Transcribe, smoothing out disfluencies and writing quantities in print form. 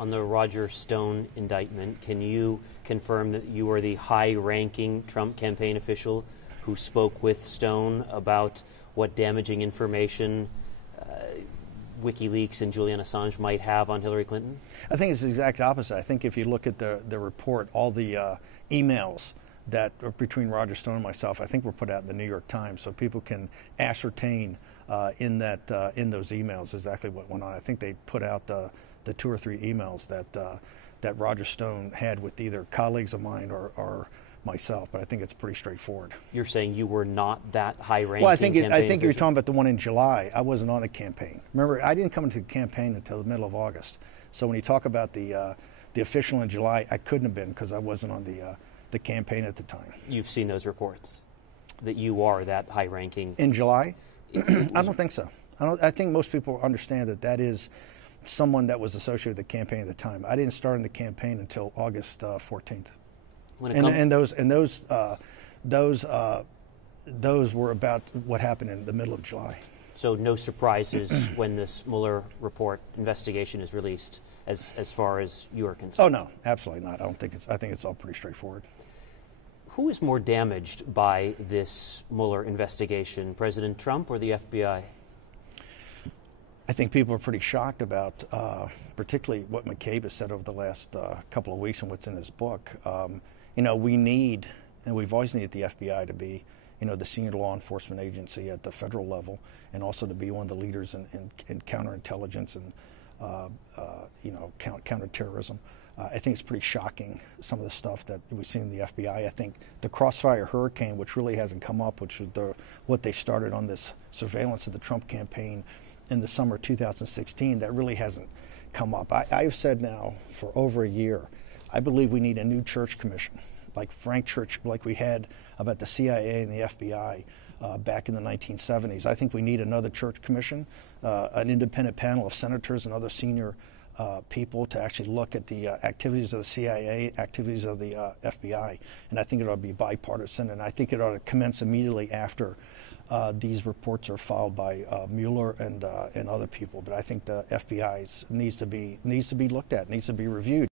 on the Roger Stone indictment. Can you confirm that you are the high-ranking Trump campaign official who spoke with Stone about what damaging information WikiLeaks and Julian Assange might have on Hillary Clinton? I think it's the exact opposite. I think if you look at the report, all the emails that are between Roger Stone and myself, I think were put out in the New York Times, so people can ascertain in those emails exactly what went on. I think they put out the 2 or 3 emails that Roger Stone had with either colleagues of mine or myself, but I think it's pretty straightforward. You're saying you were not that high-ranking? Well, I think official? you're talking about the one in July. I wasn't on the campaign. Remember, I didn't come into the campaign until the middle of August. So when you talk about the official in July, I couldn't have been because I wasn't on the campaign at the time. You've seen those reports that you are that high-ranking in July? I don't think so. I think most people understand that is someone that was associated with the campaign at the time. I didn't start in the campaign until August 14th. And those were about what happened in the middle of July. So no surprises when this Mueller report investigation is released, as far as you are concerned? Oh no, absolutely not. I think it's all pretty straightforward. Who is more damaged by this Mueller investigation, President Trump or the FBI? I think people are pretty shocked about, particularly what McCabe has said over the last couple of weeks and what's in his book. We need, and we've always needed the FBI to be, the senior law enforcement agency at the federal level, and also to be one of the leaders in counterintelligence and, counterterrorism. I think it's pretty shocking, some of the stuff that we've seen in the FBI. I think the Crossfire Hurricane, which really hasn't come up, which was what they started on this surveillance of the Trump campaign in the summer of 2016, that really hasn't come up. I've said now for over a year, I believe we need a new church commission, like Frank Church, like we had about the CIA and the FBI back in the 1970s. I think we need another church commission, an independent panel of senators and other senior people to actually look at the activities of the CIA, activities of the FBI, and I think it ought to be bipartisan, and I think it ought to commence immediately after these reports are filed by Mueller and other people. But I think the FBI needs to be looked at, needs to be reviewed.